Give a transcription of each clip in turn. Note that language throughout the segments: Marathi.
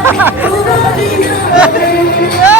i'm Yeah.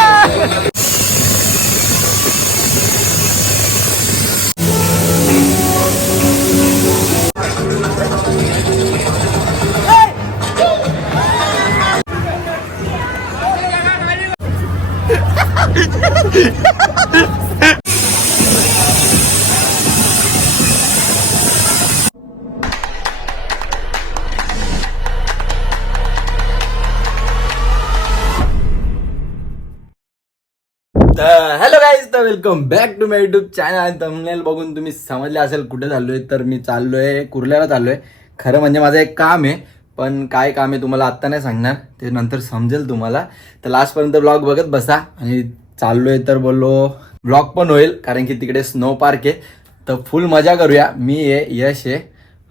तर हॅलो गाईज तर welcome back to my YouTube channel आणि तमनेल बघून तुम्ही समजले असेल कुठे चाललोय तर मी चाललोय कुर्ल्याला चाललोय. खरं म्हणजे माझं एक काम आहे पण काय काम आहे तुम्हाला आत्ता नाही सांगणार ते नंतर समजेल तुम्हाला. तर लास्टपर्यंत ब्लॉग बघत बसा आणि चाललोय तर बोललो ब्लॉग पण होईल कारण की तिकडे स्नो पार्क आहे. तर फुल मजा करूया मी आहे यश आहे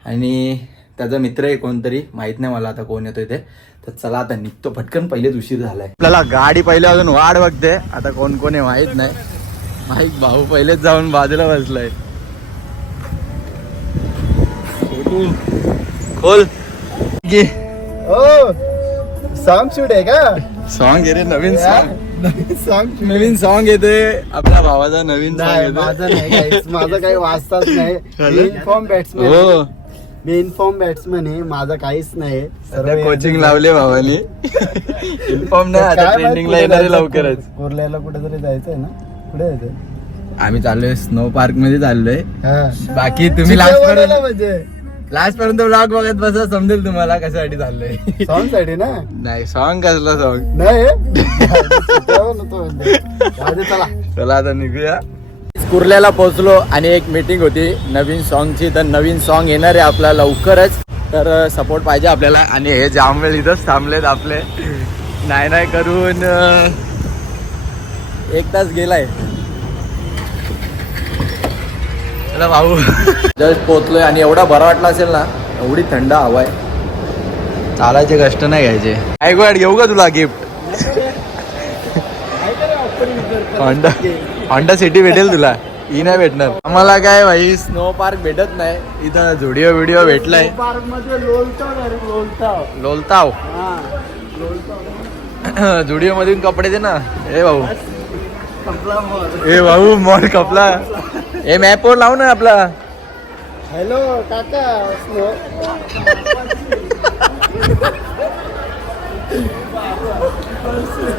आणि त्याचा मित्र आहे कोणतरी माहीत नाही मला आता कोण येतोय ते. तर चला आता निघतो. पटकन पहिलेच उशीर झालाय. आपल्याला गाडी पहिले अजून वाढ बघते. आता कोण कोण आहे माहीत नाही. माहीत भाऊ पहिलेच जाऊन बाजूला बसलाय. खोल. ओ सॉन्ग शूट आहे का? सॉन्ग आहे रे नवीन सॉन्ग नवीन सॉन्ग नवीन सॉन्ग येते. आपल्या भावाचा नवीन नाही song माझं येतोय. नाही guys. माझं काही वाचताच नाही. झालं? मी इन्फॉर्म बॅट्समॅन हो. मी इन्फॉर्म बॅट्समॅन आहे माझं काहीच नाही सध्या कोचिंग लावले भावानी. इन्फॉर्म नाही आता ट्रेंडिंगला येणार आहे लवकरच. कुर्ल्याला कुठेतरी जायचंय ना? कुठे जायचंय आम्ही चाललोय स्नो पार्कमध्ये चाललोय. हा. बाकी तुम्ही लास्ट पर्यंत म्हणजे लास्ट पर्यंत ब्लॉग बघत बसा समजेल तुम्हाला कशासाठी चाललोय. सॉन्गसाठी ना? नाही सॉन्ग कसला सॉन्ग नाही? चला. चला आता निघूया. कुर्ल्याला पोहोचलो आणि एक मीटिंग होती. नवीन सॉन्गची तर नवीन सॉन्ग येणार आहे आपला लवकरच. तर सपोर्ट पाहिजे आपल्याला. आणि हे जाम वेळ इथंच थांबलेत आपले. नाही नाही करून एक तास गेलाय. चला भाऊ. जस्ट पोहोचलोय आणि एवढा बरा वाटला असेल ना एवढी थंड हवा आहे. चालायचे कष्ट नाही घ्यायचे. काय गोड घेऊ का तुला गिफ्ट होंडा सिटी भेटेल तुला. ही नाही भेटणार. आम्हाला काय भाई स्नो पार्क भेटत नाही. इथं झुडिओ व्हिडिओ भेटलाय. पार्कमध्ये लोलताव हा झुडिओ मधून कपडे दे ना. ए भाऊ. ए भाऊ मॉल कपला. ए मॅपवर लाव ना आपला. हॅलो काका. स्नो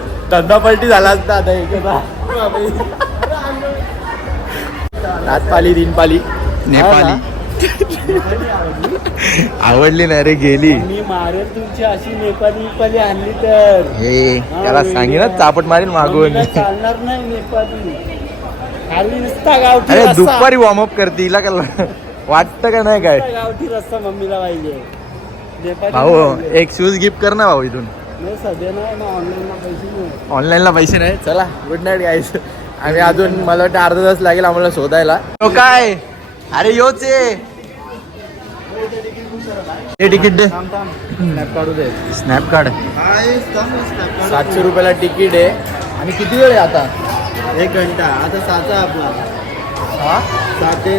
धंदा पलटी झाला असता आता एकदा रात पाली दिन पाली नेपाली आवडली नाही रे गेली. मी मारेल तुमची अशी नेपाली नेपाली आणली तर. हे त्याला सांगे ना चापट मारील मागून. चालणार नाही नेपाली. खाली नुसता गावठी अरे. दुपारी वॉर्मअप करते हिला का वाटतं का नाही काय? गावठी रस्ता मम्मीला पाहिजे. भाऊ. एक शूज गिफ्ट कर ना भाऊ इथून. नाही सध्या नाही ना ऑनलाईनला पैसे नाही ऑनलाईनला पैसे नाही? चला गुड नाईट गाईस आणि अजून मला वाटतं अर्धा तास लागेल आम्हाला शोधायला. तो काय? अरे योच आहे हे तिकीट दे. थांब थांब. स्नॅप काढू दे. Snap card. सातशे रुपयाला तिकीट आहे. आणि किती वेळ आहे आता? एक घंटा. आता सात आहे आपला. सात ते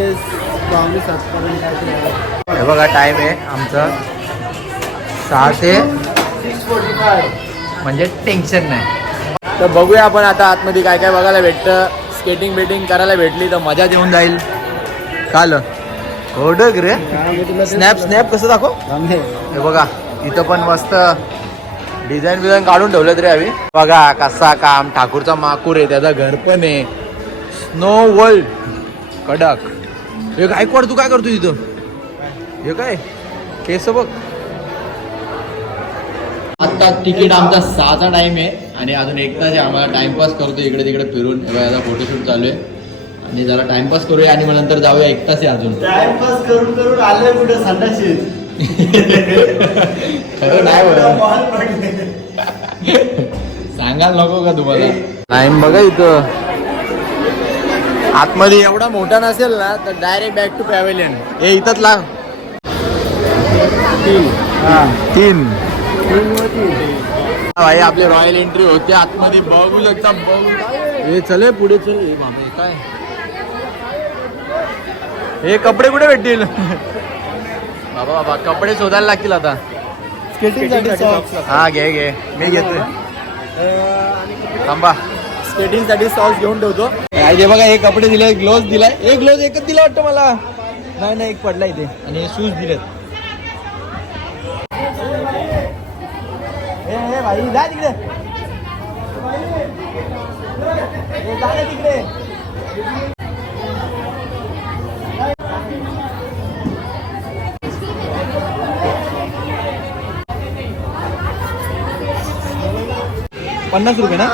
पावणे सात पर्यंत काहीतरी आहे. हे बघा टाइम आहे आमचा. सहा ते म्हणजे टेन्शन नाही. तर बघूया आपण आता आतमध्ये काय काय बघायला भेटतं. स्केटिंग बेटिंग करायला भेटली तर मजा येऊन जाईल. काल कोडक रे. स्नॅप स्नॅप कसं दाखव? हे. बघा इथं पण मस्त डिझाईन बिझाईन काढून ठेवलं तरी हवी बघा कसा काम ठाकूरचा माकूर आहे त्याचं घर पण आहे. स्नो वर्ल्ड कडक. हे काय कोड तू काय करतो तिथं? हे काय? केस बघ. आता तिकीट आमचा सहाचा टाइम आहे आणि अजून एक तास आहे आम्हाला टाइमपास करतो इकडे तिकडे फिरून आता फोटोशूट चालू आहे. आणि जरा टाइमपास करूया आणि मग नंतर जाऊया एक तास आहे अजून. टाइमपास करून करून आले कुठे? संडाशी. खरं नाही बरं. सांगायला नको का तुम्हाला? टाइम बघा इथं. आतमध्ये एवढा मोठा नसेल ना तर डायरेक्ट बॅक टू पॅव्हलियन हे इथंच लाग तीन. भाई आपली रॉयल एंट्री होते. आतमध्ये बघू शकता बघू. हे चले पुढे चल. हे बापरे, काय? हे कपडे कुठे भेटतील? बाबा बाबा कपडे शोधायला लागतील आता. स्केटिंगसाठी सॉक्स हा घे घे. मी घेतोय. थांबा. स्केटिंगसाठी सॉक्स घेऊन ठेवतो. ते बघा हे कपडे दिले ग्लोव्ह दिलाय. एक ग्लोव्ह एकच दिला वाटतं मला. नाही नाही एक पडला इथे. आणि शूज दिलेत. आई जा तिकडे. जा तिकडे. पन्नास रुपये ना?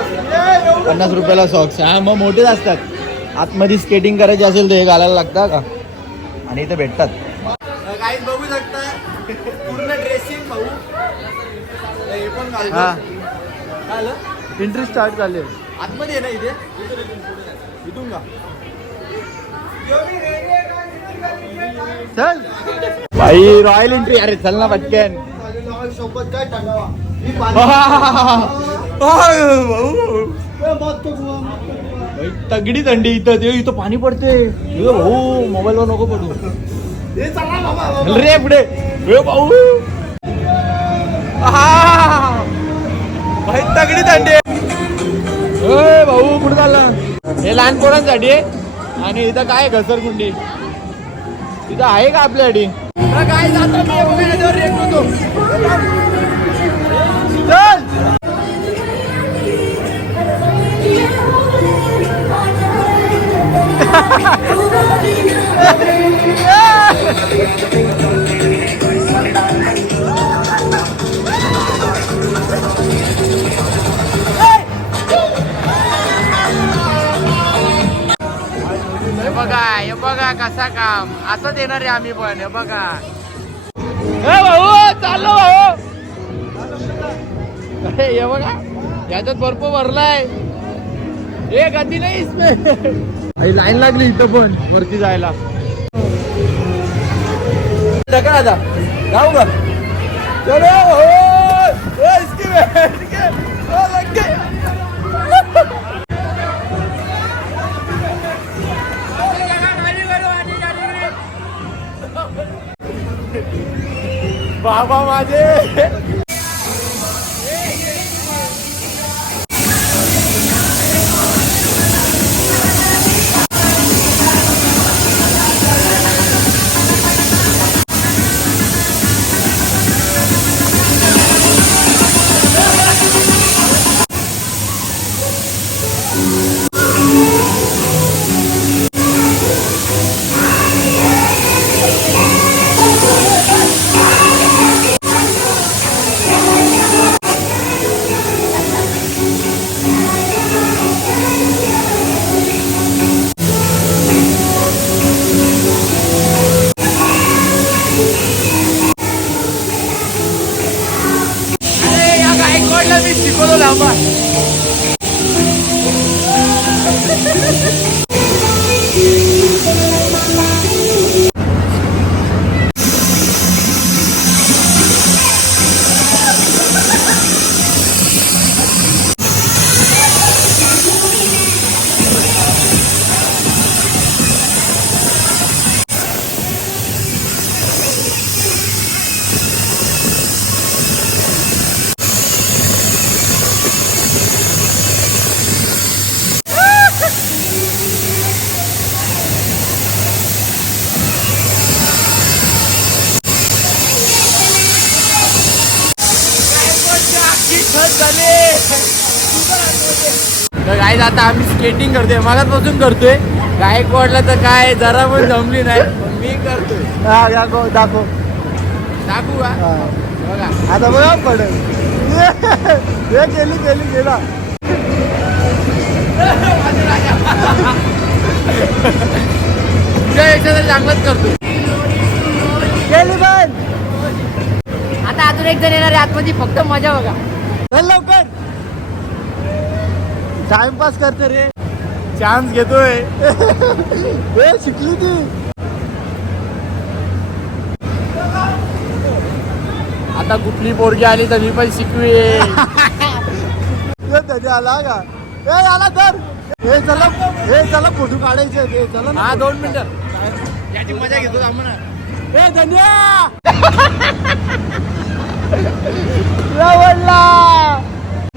पन्नास रुपयाला सॉक्स हा मग मोठेच असतात. आतमध्ये स्केटिंग करायची असेल तर हे घालायला लागतं का आणि इथे भेटतात काही बघू शकता पूर्ण ड्रेसिंग भाऊ हे. एंट्री स्टार्ट झाली. आतमध्ये ना इथे? इथून का? चल. भाई रॉयल एंट्री अरे चल ना पटकन. सोबत काय तगडी थंडी इथं. ते इथं पाणी पडते भाऊ मोबाईल वर नको पडू. चल रे पुढे. भाऊ! भाई तगडी थंडी ए भाऊ कुठं चालला? हे लहान पोरांसाठी आहे. आणि इथं काय घसरगुंडी? इथं आहे का आपल्यासाठी काय जातो चल! कसा काम. असंच येणार आहे आम्ही पण हे बघा. ए भाऊ चाललो भाऊ. अरे हे बघा याच्यात बर्फ भरलाय. ए गती नाही इसमें लाईन लागली इथं पण. वरती जायला. आता. जाऊ का? चलो भाऊ बाबा माझे अरे तर काय आता आम्ही स्केटिंग करतोय. मगाचपासून करतोय. गायकवाडला तर काय जरा पण जमली नाही. पण मी करतोय. हा दाखव दाखव. दाखवू का? हा. बघा. आता बघा पडेल. हे केली केली गेला चांगलंच गेली पण आता अजून एक जण येणार आहे. आतमध्ये फक्त मजा बघा. लवकर. टाइमपास करते रे. चान्स घेतोय. हे शिकली ती. आता कुठली पोरगी आली तर मी पण शिकवे त्याच्या आला का? ए आला तर. हे चला. हे चला फोटो काढायचे. ते चला ना. हा दोन मिनिटं. याची मजा घेतो ना ए धन्या. रवडला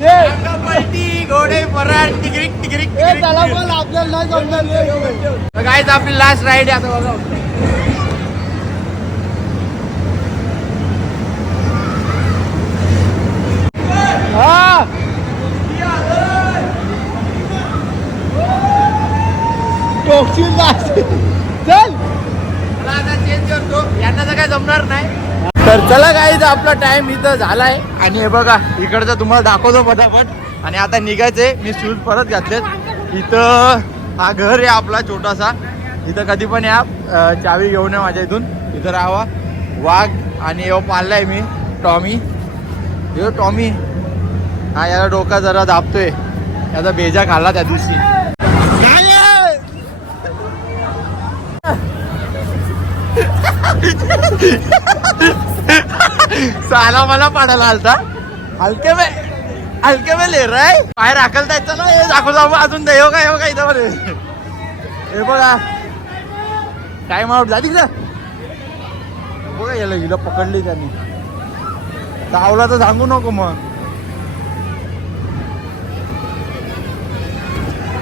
ये! घोडे पराड टिकरिक टिकरिक त्याला बोल आपल्याला नाही जमणार. गाईज आपली लास्ट राईड आता बघा. हा! टोकशील. चल. मला आता चेंज करतो. यांना तर काय जमणार नाही. तर चला गाईज आपला टाइम इथं झालाय. आणि हे बघा इकडचं तुम्हाला दाखवतो पटापट. आणि आता निघायचंय. मी शूज परत घातलेत. इथं हा घर आहे आपला छोटासा. इथं कधी पण या. चावी घेऊन या माझ्या इथून. इथं राहावा. वाघ आणि यो पाळलाय मी टॉमी. यो टॉमी. हा याला डोका जरा दाबतोय. याचा बेजा खाल्ला त्या दिवशी. साला मला पाडायला आलता. हलके में हलके में ले रे बाहेर हाकलता येत ना हे दाखव जाऊ अजून दे. का हो का हो इथं हे बघा. टाइम आउट झाली का बघा याला हिला पकडली त्यांनी. धावला तर सांगू नको मग.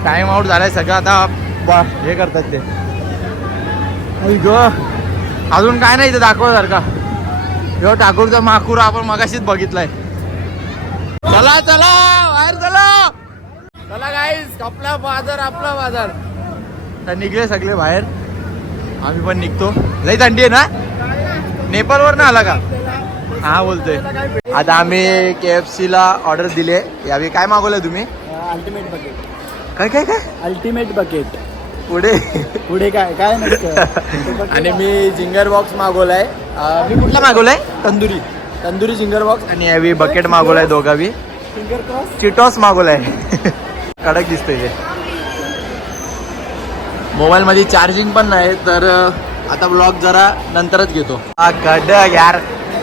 टाइम आउट झालाय सगळं आता? बा हे करतात ते. ग. अजून काय नाही इथं दाखवसारखा ह्यो ठाकूरचा माकूर आपण मगाशीच बघितलाय. चला चला बाहेर चला. चला गाईस आपला बाजार आपला बाजार. तर निघले सगळे बाहेर. आम्ही पण निघतो. लई थंडी आहे ना? नेपाळवर ना आला का? हा बोलतोय. आता आम्ही के एफ सी ला ऑर्डर दिले यावेळी काय मागवलंय तुम्ही? अल्टिमेट बकेट काय काय काय? अल्टिमेट बकेट पुढे? पुढे काय? काय नसतं. आणि मी जिंगर बॉक्स मागवलाय. मी कुठला मागवलाय? तंदुरी. तंदुरी जिंगर बॉक्स आणि यावी बकेट मागवलाय दोघावी चिटॉस मागवलाय. कडक दिसतोय ते मोबाईल मध्ये चार्जिंग पण नाही तर आता ब्लॉग जरा नंतरच घेतो. हा कडक यार.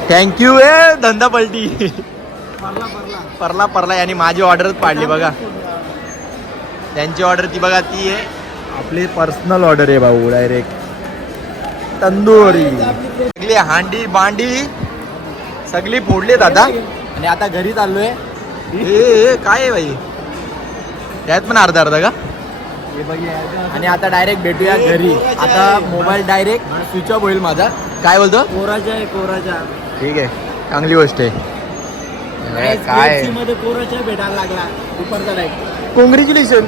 थँक्यू ए धंदा पलटी. परला परला परला परला आणि माझी ऑर्डरच पाडली बघा. त्यांची ऑर्डर ती बघा ती आहे आपली पर्सनल ऑर्डर आहे भाऊ डायरेक्ट तंदुरी. सगळी हांडी बांडी सगळी फोडलीत आता आणि आता घरी चाललोय. काय आहे भाई त्यात पण अर्धा अर्धा का? आणि आता डायरेक्ट भेटूया घरी. आता मोबाईल डायरेक्ट स्विच ऑफ होईल माझा. काय बोलतो? कोराच्या आहे कोराच्या. ठीक आहे. चांगली गोष्ट आहे. काय? मध्ये कोराच्या भेटायला लागला. दुपारचा कॉंग्रॅच्युलेशन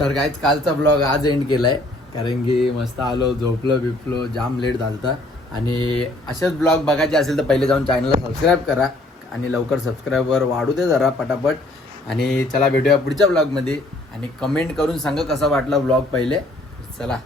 तर काहीच कालचा ब्लॉग आज एंड केला आहे कारण की मस्त आलो झोपलो बिपलो जाम लेट झालता आणि असेच ब्लॉग बघायचे असेल तर पहिले जाऊन चॅनलला सबस्क्राईब करा. आणि लवकर सबस्क्राईबर वाढू दे जरा पटापट. आणि चला भेटूया पुढच्या ब्लॉगमध्ये आणि कमेंट करून सांगा कसा वाटला ब्लॉग पहिले. चला.